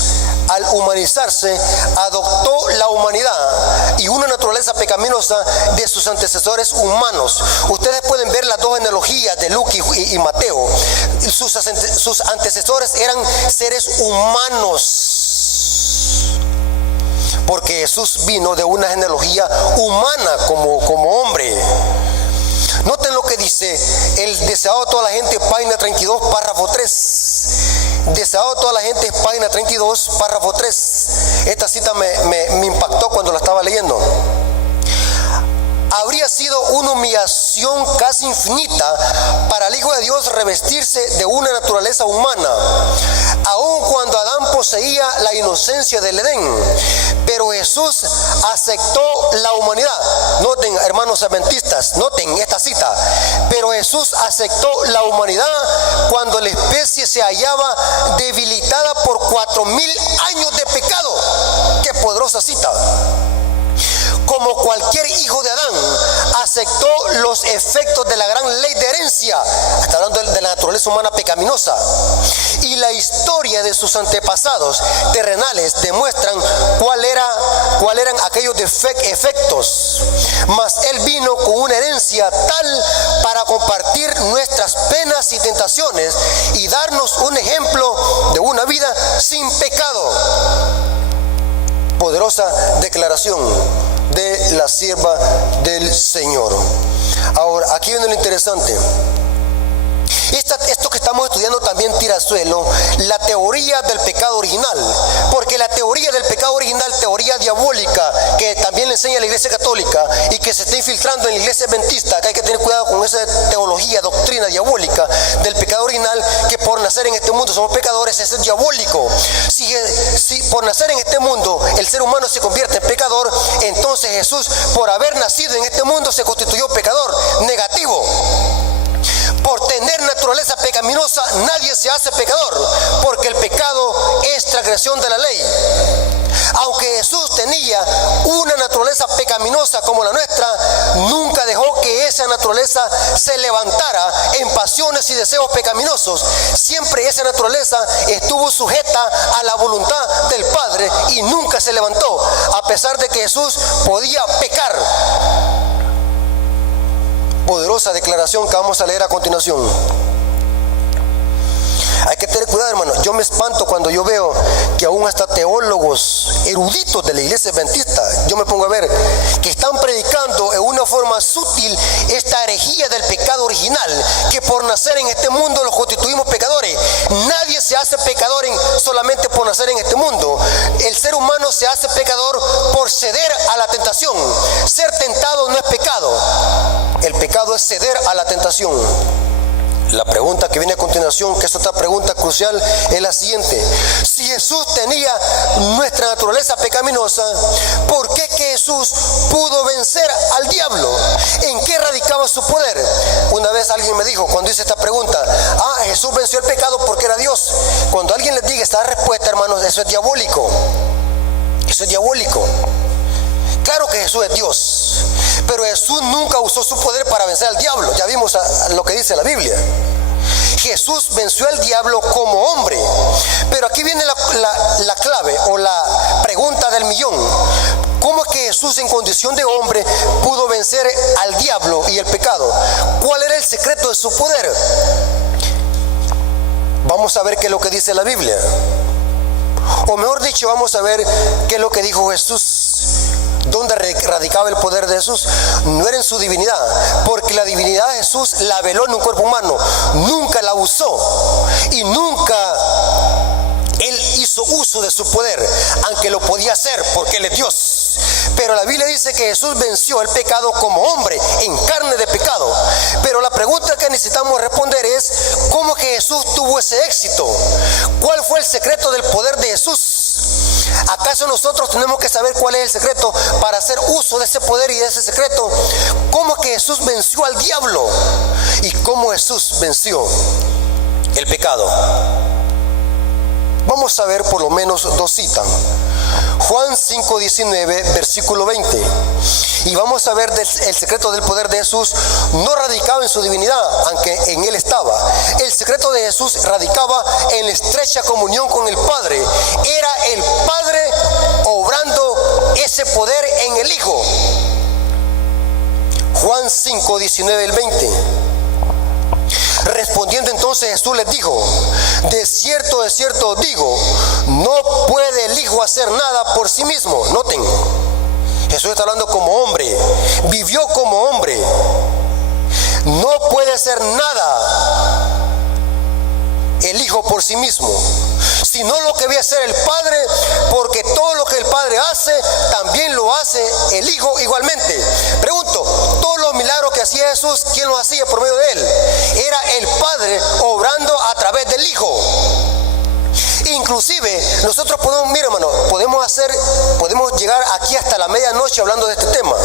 al humanizarse, adoptó la humanidad y una naturaleza pecaminosa de sus antecesores humanos. Ustedes pueden ver las dos genealogías de Lucas y Mateo. Sus antecesores eran seres humanos, porque Jesús vino de una genealogía humana como hombre. Noten lo que dice el deseado de toda la gente, página 32, párrafo 3. Deseado de toda la gente, página 32, párrafo 3. Esta cita me impactó cuando la estaba leyendo. Habría sido una humillación casi infinita para el Hijo de Dios revestirse de una naturaleza humana, aun cuando Adán poseía la inocencia del Edén. Pero Jesús aceptó la humanidad. Noten, hermanos adventistas, noten esta cita. Pero Jesús aceptó la humanidad cuando la especie se hallaba debilitada por 4,000 años de pecado. ¡Qué poderosa cita! Como cualquier hijo de Adán, aceptó los efectos de la gran ley de herencia. Está hablando de la naturaleza humana pecaminosa. Y la historia de sus antepasados terrenales demuestran cuál eran aquellos efectos. Mas Él vino con una herencia tal para compartir nuestras penas y tentaciones y darnos un ejemplo de una vida sin pecado. Poderosa declaración de la sierva del Señor. Ahora, aquí viene lo interesante. Esto que estamos estudiando también tira al suelo la teoría del pecado original, porque la teoría del pecado original, teoría diabólica, que también le enseña la Iglesia Católica y que se está infiltrando en la Iglesia Adventista, que hay que tener cuidado con esa teología, doctrina diabólica del pecado original, que por nacer en este mundo somos pecadores, eso es diabólico. Si por nacer en este mundo el ser humano se convierte en pecador, entonces Jesús, por haber nacido en este mundo, se constituyó pecador. Negativo. Por tener naturaleza pecaminosa nadie se hace pecador, porque el pecado es transgresión de la ley. Aunque Jesús tenía una naturaleza pecaminosa como la nuestra, nunca dejó que esa naturaleza se levantara en pasiones y deseos pecaminosos. Siempre esa naturaleza estuvo sujeta a la voluntad del Padre y nunca se levantó, a pesar de que Jesús podía pecar. Poderosa declaración que vamos a leer a continuación. Hay que tener cuidado, hermano. Yo me espanto cuando yo veo que aún hasta teólogos eruditos de la Iglesia Adventista, yo me pongo a ver, que están predicando en una forma sutil esta herejía del pecado original, que por nacer en este mundo los constituimos pecadores. Nadie se hace pecador solamente por nacer en este mundo. El ser humano se hace pecador por ceder a la tentación. Ser tentado no es pecado. El pecado es ceder a la tentación. La pregunta que viene a continuación, que es otra pregunta crucial, es la siguiente: si Jesús tenía nuestra naturaleza pecaminosa, ¿por qué que Jesús pudo vencer al diablo? ¿En qué radicaba su poder? Una vez alguien me dijo, cuando hice esta pregunta, Jesús venció el pecado porque era Dios. Cuando alguien les diga esta respuesta, hermanos, eso es diabólico. Eso es diabólico. Claro que Jesús es Dios, pero Jesús nunca usó su poder para vencer al diablo. Ya vimos lo que dice la Biblia. Jesús venció al diablo como hombre. Pero aquí viene la clave o la pregunta del millón. ¿Cómo es que Jesús en condición de hombre pudo vencer al diablo y el pecado? ¿Cuál era el secreto de su poder? Vamos a ver qué es lo que dice la Biblia. O mejor dicho, vamos a ver qué es lo que dijo Jesús. ¿Dónde radicaba el poder de Jesús? No era en su divinidad, porque la divinidad de Jesús la veló en un cuerpo humano, nunca la usó y nunca Él hizo uso de su poder, aunque lo podía hacer porque Él es Dios. Pero la Biblia dice que Jesús venció el pecado como hombre, en carne de pecado. Pero la pregunta que necesitamos responder es: ¿cómo que Jesús tuvo ese éxito? ¿Cuál fue el secreto del poder de Jesús? ¿Acaso nosotros tenemos que saber cuál es el secreto para hacer uso de ese poder y de ese secreto? ¿Cómo que Jesús venció al diablo? ¿Y cómo Jesús venció el pecado? Vamos a ver por lo menos dos citas. Juan 5:19, versículo 20. Y vamos a ver el secreto del poder de Jesús. No radicaba en su divinidad, aunque en Él estaba. El secreto de Jesús radicaba en la estrecha comunión con el Padre. Era el Padre obrando ese poder en el Hijo. Juan 5:19 al 20. Respondiendo entonces Jesús les dijo: de cierto os digo, no puede el Hijo hacer nada por sí mismo. Noten, Jesús está hablando como hombre, vivió como hombre. No puede hacer nada el Hijo por sí mismo, sino lo que debe hacer el Padre, porque todo lo que el Padre hace, también lo hace el Hijo igualmente. Pregunto, todos los milagros que hacía Jesús, ¿quién los hacía por medio de Él? Era el Padre obrando a través del Hijo. Inclusive nosotros podemos, mira hermano, podemos llegar aquí hasta la medianoche hablando de este tema.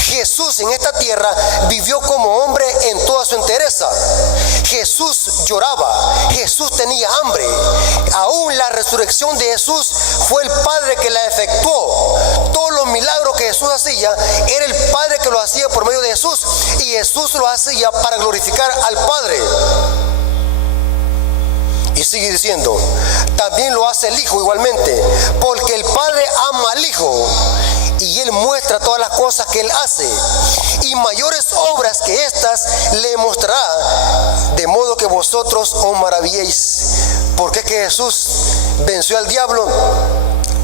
Jesús en esta tierra vivió como hombre en toda su entereza. Jesús lloraba, Jesús tenía hambre. Aún la resurrección de Jesús fue el Padre que la efectuó. Todos los milagros que Jesús hacía, era el Padre que lo hacía por medio de Jesús, y Jesús lo hacía para glorificar al Padre. Y sigue diciendo, también lo hace el Hijo igualmente, porque el Padre ama al Hijo y Él muestra todas las cosas que Él hace, y mayores obras que estas le mostrará, de modo que vosotros os maravilléis. ¿Por qué que Jesús venció al diablo?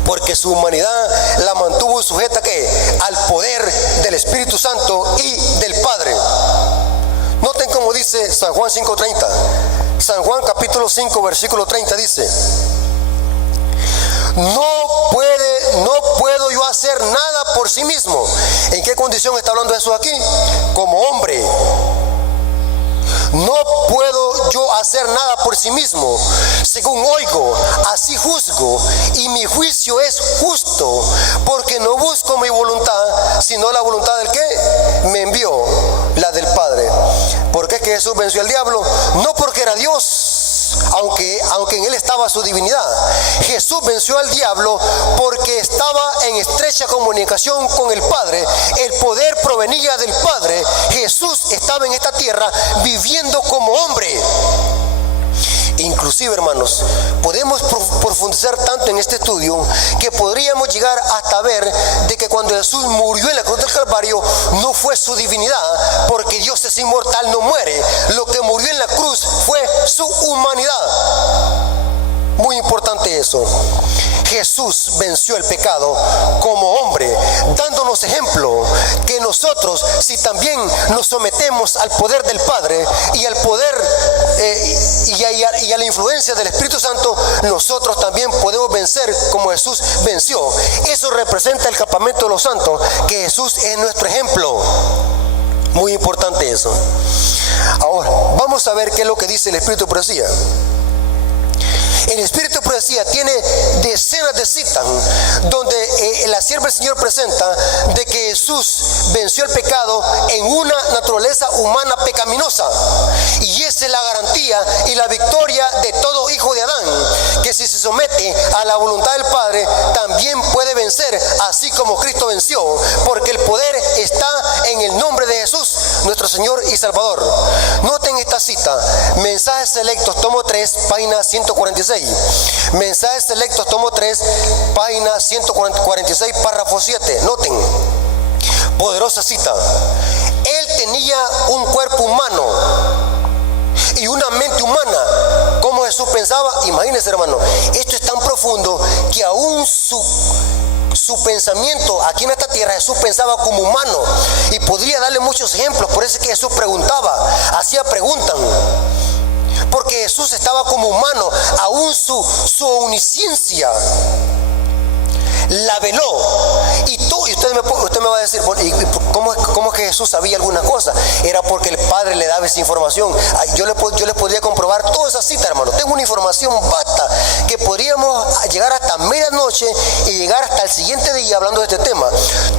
Porque su humanidad la mantuvo sujeta ¿qué? Al poder del Espíritu Santo y del Padre. Noten cómo dice San Juan 5:30. San Juan capítulo 5 versículo 30 dice: no por sí mismo. ¿En qué condición está hablando Jesús aquí? Como hombre. No puedo yo hacer nada por sí mismo. Según oigo, así juzgo, y mi juicio es justo, porque no busco mi voluntad, sino la voluntad del que me envió, la del Padre. ¿Por qué es que Jesús venció al diablo? No porque era Dios, aunque en él estaba su divinidad. Jesús venció al diablo porque estaba en estrecha comunicación con el Padre. El poder provenía del Padre. Jesús estaba en esta tierra viviendo como hombre. Inclusive, hermanos, podemos profundizar tanto en este estudio que podríamos llegar hasta ver de que cuando Jesús murió en la cruz del Calvario no fue su divinidad, porque Dios es inmortal, no muere. Lo que murió en la cruz fue su humanidad. Muy importante eso. Jesús venció el pecado como hombre, dándonos ejemplo que nosotros, si también nos sometemos al poder del Padre y al poder y a la influencia del Espíritu Santo, nosotros también podemos vencer como Jesús venció. Eso representa el campamento de los santos, que Jesús es nuestro ejemplo. Muy importante eso. Ahora, vamos a ver qué es lo que dice el Espíritu de Profecía. El Espíritu de Profecía tiene decenas de citas donde la sierva del Señor presenta de que Jesús venció el pecado en una naturaleza humana pecaminosa, y esa es la garantía y la victoria de todo hijo de Adán, que si se somete a la voluntad del Padre también puede vencer, así como Cristo venció, porque el poder está en el nombre de Jesús, nuestro Señor y Salvador. Noten esta cita: Mensajes Selectos, tomo 3, página 146. Mensajes Selectos, tomo 3, página 146, párrafo 7. Noten, poderosa cita. Él tenía un cuerpo humano y una mente humana. ¿Cómo Jesús pensaba? Imagínense, hermano, esto es tan profundo que aún su pensamiento aquí en esta tierra, Jesús pensaba como humano, y podría darle muchos ejemplos. Por eso es que Jesús preguntaba, hacía preguntas, porque Jesús estaba como humano. Aún su omnisciencia la veló. Y usted me va a decir, bueno, ¿cómo es que Jesús sabía alguna cosa? Era porque el Padre le daba esa información. Yo les podría comprobar toda esa cita, hermano. Tengo una información vasta que podríamos llegar hasta medianoche y llegar hasta el siguiente día hablando de este tema.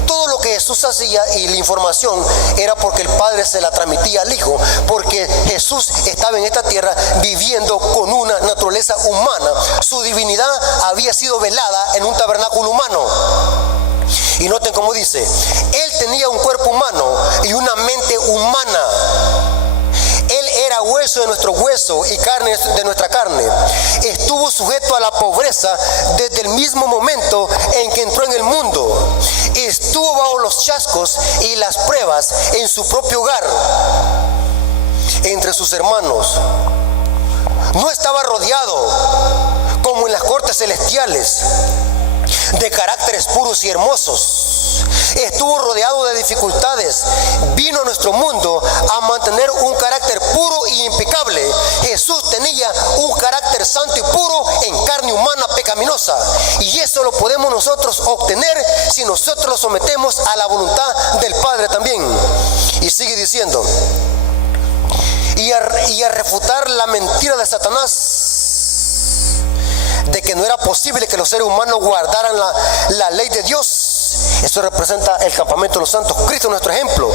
Todo lo que Jesús hacía y la información era porque el Padre se la transmitía al Hijo, porque Jesús estaba en esta tierra viviendo con una naturaleza humana. Su divinidad había sido velada en un tabernáculo humano. Y noten cómo dice: Él tenía un cuerpo humano y una mente humana. Él era hueso de nuestro hueso y carne de nuestra carne. Estuvo sujeto a la pobreza desde el mismo momento en que entró en el mundo. Estuvo bajo los chascos y las pruebas en su propio hogar, entre sus hermanos. No estaba rodeado, como en las cortes celestiales, de caracteres puros y hermosos. Estuvo rodeado de dificultades. Vino a nuestro mundo a mantener un carácter puro y impecable. Jesús tenía un carácter santo y puro en carne humana pecaminosa, y eso lo podemos nosotros obtener si nosotros lo sometemos a la voluntad del Padre también. Y sigue diciendo: y a refutar la mentira de Satanás, de que no era posible que los seres humanos guardaran la ley de Dios. Eso representa el campamento de los santos. Cristo, nuestro ejemplo,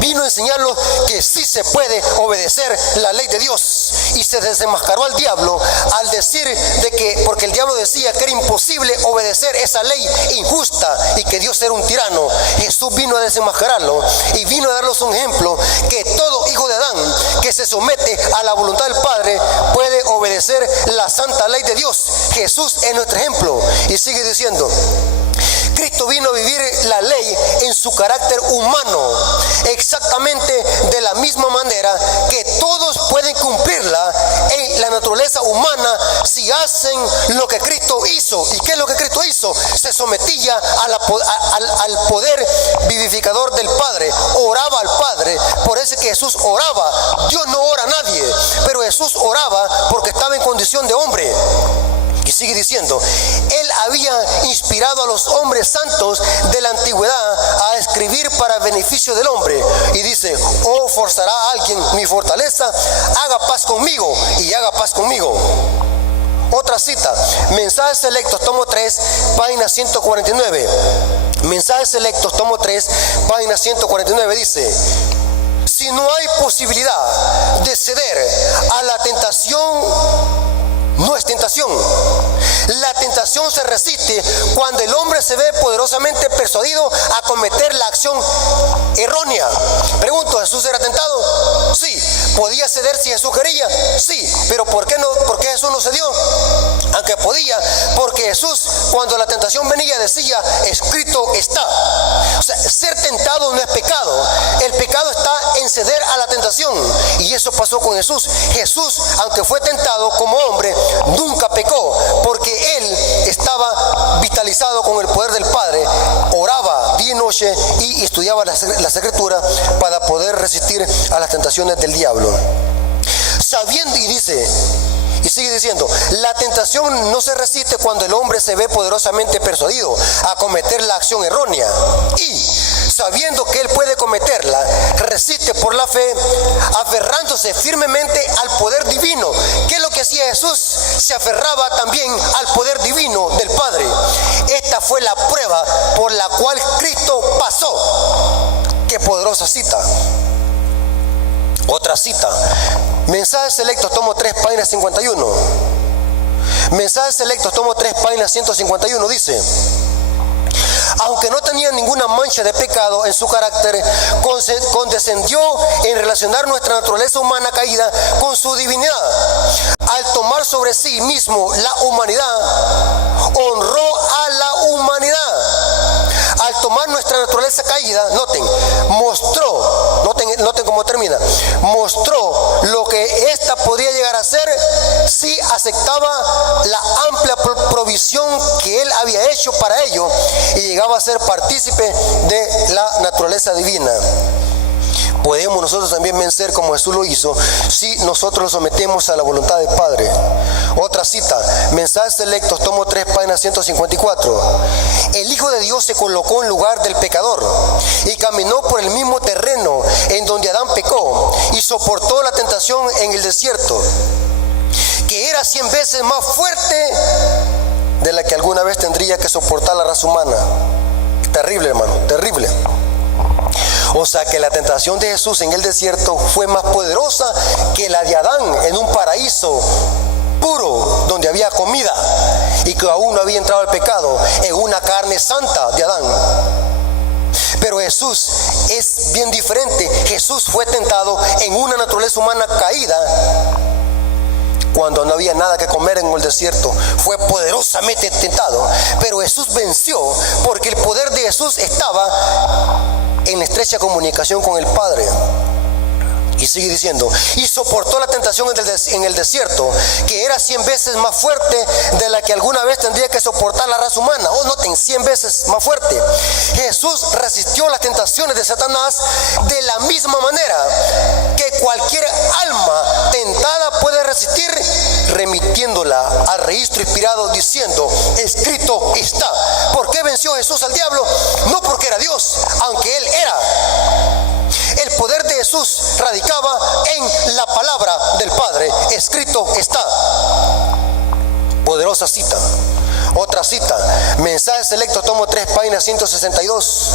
vino a enseñarlos que sí se puede obedecer la ley de Dios, y se desenmascaró al diablo al decir de que, porque el diablo decía que era imposible obedecer esa ley injusta y que Dios era un tirano, Jesús vino a desenmascararlo y vino a darnos un ejemplo que todo hijo de Adán que se somete a la voluntad del Padre puede obedecer la santa ley de Dios. Jesús es nuestro ejemplo. Y sigue diciendo: Cristo vino a vivir la ley en su carácter humano, exactamente de la misma manera que todos pueden cumplirla en la naturaleza humana si hacen lo que Cristo hizo. ¿Y qué es lo que Cristo hizo? Se sometía al poder vivificador del Padre, oraba al Padre. Por eso es que Jesús oraba. Dios no ora a nadie, pero Jesús oraba porque estaba en condición de hombre. Y sigue diciendo: Él había inspirado inspirado a los hombres santos de la antigüedad a escribir para beneficio del hombre. Y dice: oh, forzará a alguien mi fortaleza, haga paz conmigo y haga paz conmigo. Otra cita, Mensajes Selectos, tomo 3, página 149. Mensajes Selectos, tomo 3, página 149 dice: si no hay posibilidad de ceder a la tentación, no es tentación. La tentación se resiste cuando el hombre se ve poderosamente persuadido a cometer la acción errónea. Pregunto, ¿Jesús era tentado? Sí. ¿Podía ceder si Jesús quería? Sí. Pero ¿por qué Jesús no cedió? Aunque podía, porque Jesús, cuando la tentación venía, decía: escrito está. O sea, ser tentado no es pecado. El pecado está en ceder a la tentación. Y eso pasó con Jesús. Jesús, aunque fue tentado como hombre, nunca pecó, porque él estaba vitalizado con el poder del Padre, oraba día y noche y estudiaba las Escrituras para poder resistir a las tentaciones del diablo. Sabiendo, y sigue diciendo, la tentación no se resiste cuando el hombre se ve poderosamente persuadido a cometer la acción errónea. Y sabiendo que él puede cometerla, resiste por la fe, aferrándose firmemente al poder divino. ¿Qué es lo que hacía Jesús? Se aferraba también al poder divino del Padre. Esta fue la prueba por la cual Cristo pasó. Qué poderosa cita. Otra cita, Mensajes Selectos, tomo 3, página 51. Mensajes Selectos, tomo 3, página 151 dice: aunque no tenía ninguna mancha de pecado en su carácter, condescendió en relacionar nuestra naturaleza humana caída con su divinidad. Al tomar sobre sí mismo la humanidad, honró a la humanidad. Al tomar nuestra naturaleza caída, noten cómo termina, mostró lo que ésta podría llegar a ser si aceptaba la amplia provisión que él había hecho para ello y llegaba a ser partícipe de la naturaleza divina. Podemos nosotros también vencer como Jesús lo hizo si nosotros nos sometemos a la voluntad del Padre. Otra cita, Mensajes Selectos, tomo 3, página 154. El Hijo de Dios se colocó en lugar del pecador y caminó por el mismo terreno en donde Adán pecó y soportó la tentación en el desierto, que era 100 veces más fuerte de la que alguna vez tendría que soportar la raza humana. Terrible, hermano, terrible. O sea que la tentación de Jesús en el desierto fue más poderosa que la de Adán en un paraíso puro donde había comida y que aún no había entrado el pecado, en una carne santa de Adán. Pero Jesús es bien diferente. Jesús fue tentado en una naturaleza humana caída cuando no había nada que comer en el desierto. Fue poderosamente tentado, pero Jesús venció porque el poder de Jesús estaba en estrecha comunicación con el Padre. Y sigue diciendo, y soportó la tentación en el desierto, que era 100 veces más fuerte de la que alguna vez tendría que soportar la raza humana. Noten, 100 veces más fuerte. Jesús resistió las tentaciones de Satanás de la misma manera que cualquier alma tentada puede resistir, remitiéndola al registro inspirado diciendo, escrito está. ¿Por qué venció Jesús al diablo? No porque era Dios, aunque él era. El poder de Jesús radicaba en la palabra del Padre. Escrito está. Poderosa cita. Otra cita, Mensajes Selectos, tomo 3, página 162.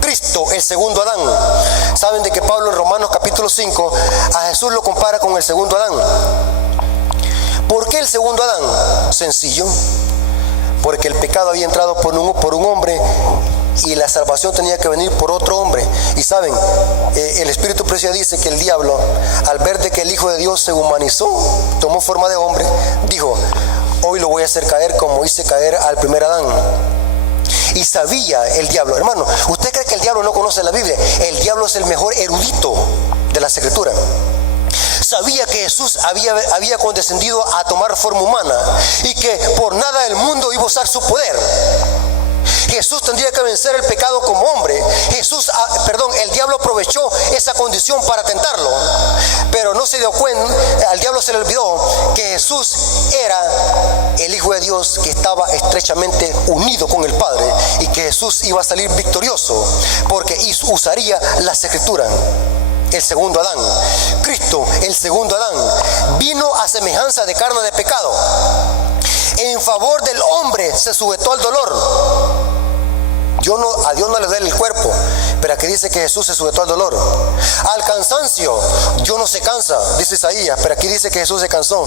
Cristo, el segundo Adán. Saben de que Pablo en Romanos capítulo 5 a Jesús lo compara con el segundo Adán. ¿Por qué el segundo Adán? Sencillo, porque el pecado había entrado por un hombre y la salvación tenía que venir por otro hombre. Y saben, el Espíritu Precioso dice que el diablo, al ver de que el Hijo de Dios se humanizó, tomó forma de hombre, dijo, hoy lo voy a hacer caer como hice caer al primer Adán. Y sabía el diablo, hermano, ¿usted cree que el diablo no conoce la Biblia? El diablo es el mejor erudito de las Escrituras. Sabía que Jesús había condescendido a tomar forma humana y que por nada del mundo iba a usar su poder. Jesús tendría que vencer el pecado como hombre. El diablo aprovechó esa condición para tentarlo, pero no se dio cuenta, al diablo se le olvidó que Jesús era el Hijo de Dios, que estaba estrechamente unido con el Padre, y que Jesús iba a salir victorioso porque usaría las Escrituras. El segundo Adán, Cristo, el segundo Adán, vino a semejanza de carne de pecado. En favor del hombre se sujetó al dolor. A Dios no le duele el cuerpo, pero aquí dice que Jesús se sujetó al dolor. Al cansancio, Dios no se cansa, dice Isaías, pero aquí dice que Jesús se cansó.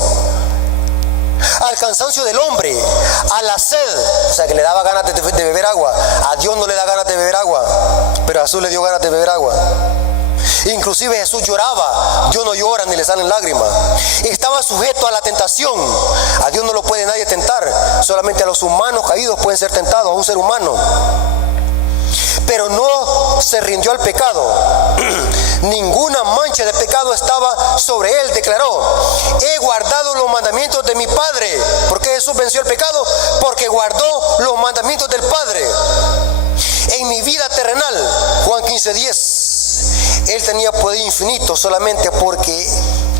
Al cansancio del hombre, a la sed, o sea que le daba ganas de beber agua. A Dios no le da ganas de beber agua, pero a Jesús le dio ganas de beber agua. Inclusive Jesús lloraba. Dios no llora ni le salen lágrimas. Estaba sujeto a la tentación. A Dios no lo puede nadie tentar, solamente a los humanos caídos pueden ser tentados, a un ser humano. Pero no se rindió al pecado. Ninguna mancha de pecado estaba sobre él. Declaró: he guardado los mandamientos de mi Padre. ¿Por qué Jesús venció el pecado? Porque guardó los mandamientos del Padre. En mi vida terrenal, Juan 15:10, él tenía poder infinito solamente porque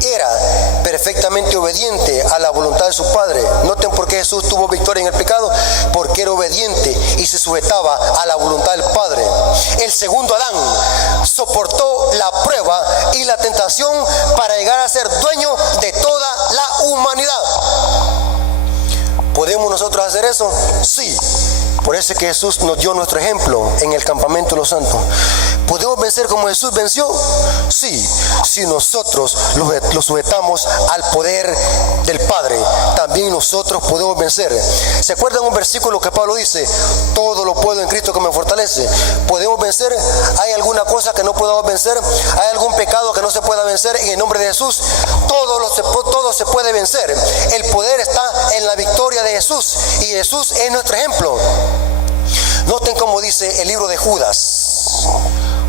era perfectamente obediente a la voluntad de su Padre. Noten por qué Jesús tuvo victoria en el pecado: porque era obediente y se sujetaba a la voluntad del Padre. El segundo Adán soportó la prueba y la tentación para llegar a ser dueño de toda la humanidad. ¿Podemos nosotros hacer eso? Sí. Por eso es que Jesús nos dio nuestro ejemplo en el campamento de los santos. ¿Podemos vencer como Jesús venció? Sí, si nosotros lo sujetamos al poder del Padre, también nosotros podemos vencer. ¿Se acuerdan un versículo que Pablo dice? Todo lo puedo en Cristo que me fortalece. ¿Podemos vencer? ¿Hay alguna cosa que no podamos vencer? ¿Hay algún pecado que no se pueda vencer? En el nombre de Jesús, todo se puede vencer. El poder está en la victoria de Jesús, y Jesús es nuestro ejemplo. Noten cómo dice el libro de Judas.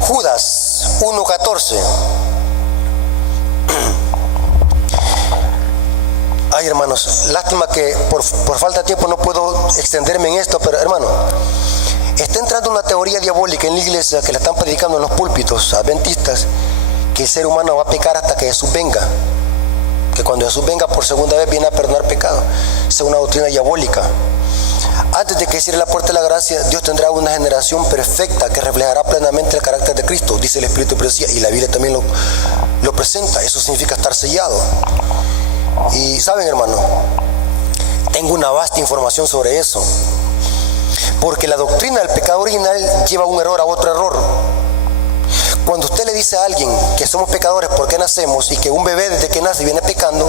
Judas 1:14. Ay, hermanos, lástima que por falta de tiempo no puedo extenderme en esto, pero hermano, está entrando una teoría diabólica en la iglesia que la están predicando en los púlpitos adventistas, que el ser humano va a pecar hasta que Jesús venga, que cuando Jesús venga por segunda vez viene a perdonar pecado. Esa es una doctrina diabólica. Antes de que cierre la puerta de la gracia, Dios tendrá una generación perfecta que reflejará plenamente el carácter de Cristo, dice el Espíritu de Profecía, y la Biblia también lo presenta. Eso significa estar sellado. Y saben, hermano, tengo una vasta información sobre eso, porque la doctrina del pecado original lleva un error a otro error. Cuando usted le dice a alguien que somos pecadores porque nacemos, y que un bebé desde que nace viene pecando,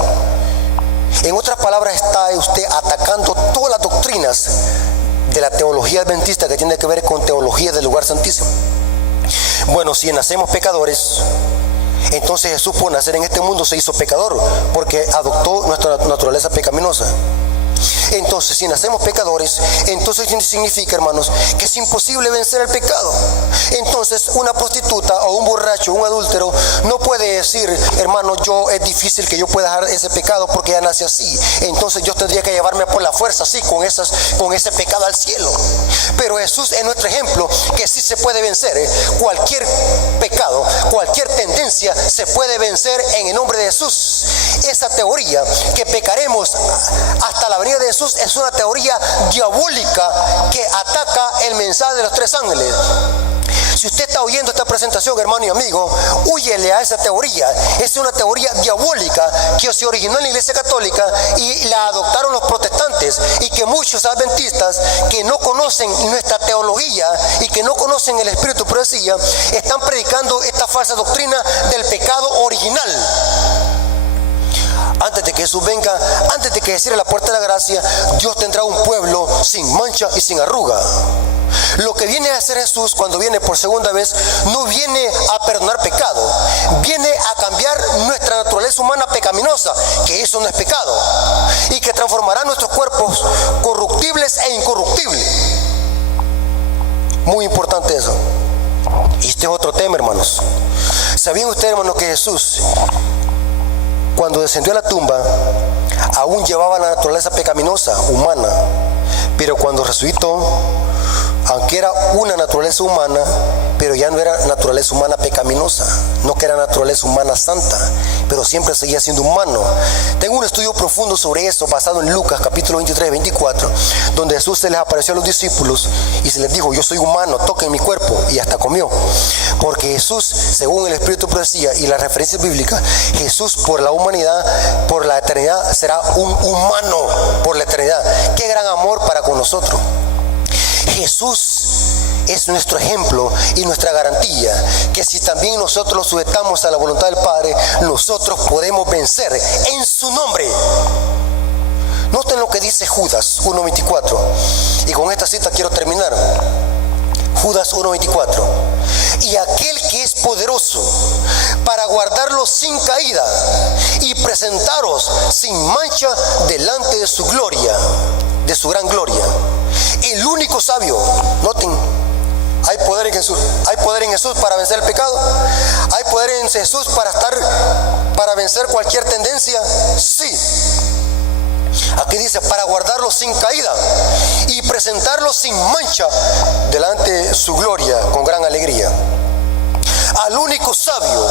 en otras palabras, está usted atacando todas las doctrinas de la teología adventista que tiene que ver con teología del lugar santísimo. Bueno, si nacemos pecadores, entonces Jesús por nacer en este mundo se hizo pecador, porque adoptó nuestra naturaleza pecaminosa. Entonces, si nacemos pecadores, entonces significa, hermanos, que es imposible vencer el pecado. Entonces, una prostituta o un borracho, un adúltero, no puede decir: hermano, es difícil que yo pueda dejar ese pecado porque ya nací así. Entonces yo tendría que llevarme por la fuerza, así, con ese pecado al cielo. Pero Jesús es nuestro ejemplo, que sí se puede vencer. Cualquier pecado, cualquier tendencia se puede vencer en el nombre de Jesús. Esa teoría que pecaremos hasta la venida de Jesús es una teoría diabólica que ataca el mensaje de los tres ángeles. Si usted está oyendo esta presentación, hermano y amigo, húyele a esa teoría. Es una teoría diabólica que se originó en la Iglesia Católica y la adoptaron los protestantes, y que muchos adventistas que no conocen nuestra teología y que no conocen el Espíritu de Profecía están predicando esta falsa doctrina del pecado original. Antes de que Jesús venga, antes de que se cierre la puerta de la gracia, Dios tendrá un pueblo sin mancha y sin arruga. Lo que viene a hacer Jesús cuando viene por segunda vez, no viene a perdonar pecado, viene a cambiar nuestra naturaleza humana pecaminosa, que eso no es pecado, y que transformará nuestros cuerpos corruptibles e incorruptibles. Muy importante eso. Y este es otro tema, hermanos. ¿Sabían ustedes, hermanos, que Jesús, cuando descendió a la tumba, aún llevaba la naturaleza pecaminosa humana, pero cuando resucitó, aunque era una naturaleza humana, pero ya no era naturaleza humana pecaminosa, no que era naturaleza humana santa, pero siempre seguía siendo humano. Tengo un estudio profundo sobre eso basado en Lucas capítulo 23, 24, donde Jesús se les apareció a los discípulos y se les dijo: yo soy humano, toquen mi cuerpo, y hasta comió. Porque Jesús, según el Espíritu de profecía y las referencias bíblicas, Jesús por la humanidad, por la eternidad, será un humano por la eternidad. Qué gran amor para con nosotros. Jesús es nuestro ejemplo y nuestra garantía, que si también nosotros nos sujetamos a la voluntad del Padre, nosotros podemos vencer en su nombre. Noten lo que dice Judas 1:24, y con esta cita quiero terminar. Judas 1:24: y aquel que es poderoso para guardarlos sin caída y presentaros sin mancha delante de su gloria, de su gran gloria. El único sabio. Noten, hay poder en Jesús. Hay poder en Jesús para vencer el pecado. Hay poder en Jesús para vencer cualquier tendencia. Sí. Aquí dice: para guardarlos sin caída y presentarlos sin mancha delante de su gloria con gran alegría. Al único sabio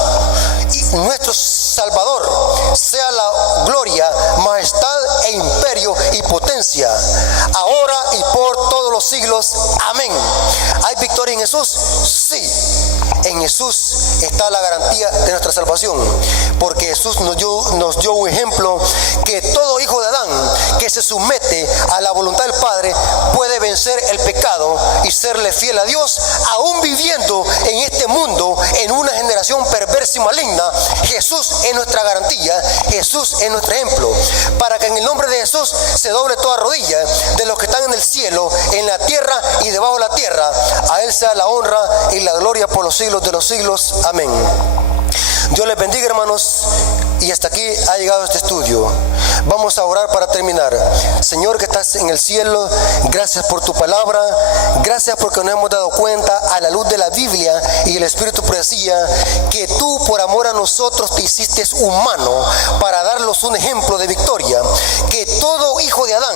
y nuestro Salvador sea la gloria, majestad e imperio y potencia, ahora y por todos los siglos. Amén. ¿Hay victoria en Jesús? Sí. En Jesús está la garantía de nuestra salvación, porque Jesús nos dio un ejemplo que todo hijo de Adán que se somete a la voluntad del Padre puede vencer el pecado y serle fiel a Dios, aún viviendo en este mundo en una generación perversa y maligna. Jesús es nuestra garantía, Jesús es nuestro ejemplo, para que en el nombre de Jesús se doble toda rodilla de los que están en el cielo, en la tierra y debajo de la tierra. A Él sea la honra y la gloria por los siglos de los siglos. Amén. Dios les bendiga, hermanos, y hasta aquí ha llegado este estudio. Vamos a orar para terminar. Señor que estás en el cielo, gracias por tu palabra, gracias porque nos hemos dado cuenta a la luz de la Biblia y el Espíritu profecía que tú por amor a nosotros te hiciste humano para darnos un ejemplo de victoria, que todo hijo de Adán,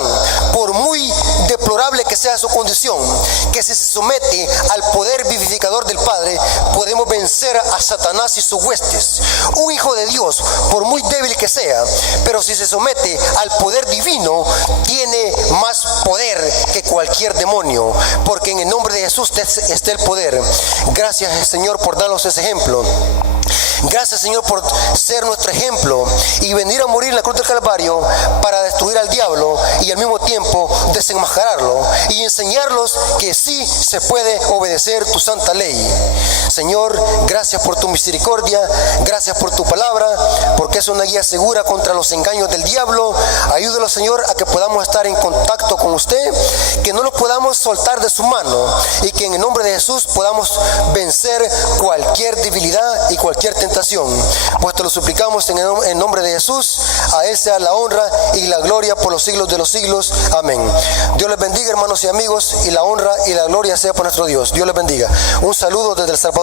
por muy deplorable que sea su condición, que si se somete al poder vivificador del Padre, podemos vencer a Satanás y sus huestes. Un hijo de Dios, por muy débil que sea, pero si se somete al poder divino, tiene más poder que cualquier demonio, porque en el nombre de Jesús está el poder. Gracias, Señor, por darnos ese ejemplo. Gracias, Señor, por ser nuestro ejemplo y venir a morir en la cruz del Calvario para destruir al diablo y al mismo tiempo desenmascararlo y enseñarlos que sí se puede obedecer tu santa ley. Señor, gracias por tu misericordia, gracias por tu palabra, porque es una guía segura contra los engaños del diablo. Ayúdalo, Señor, a que podamos estar en contacto con usted, que no lo podamos soltar de su mano y que en el nombre de Jesús podamos vencer cualquier debilidad y cualquier tentación. Pues te lo suplicamos en el nombre de Jesús. A Él sea la honra y la gloria por los siglos de los siglos. Amén. Dios les bendiga, hermanos y amigos, y la honra y la gloria sea por nuestro Dios. Dios les bendiga. Un saludo desde El Salvador.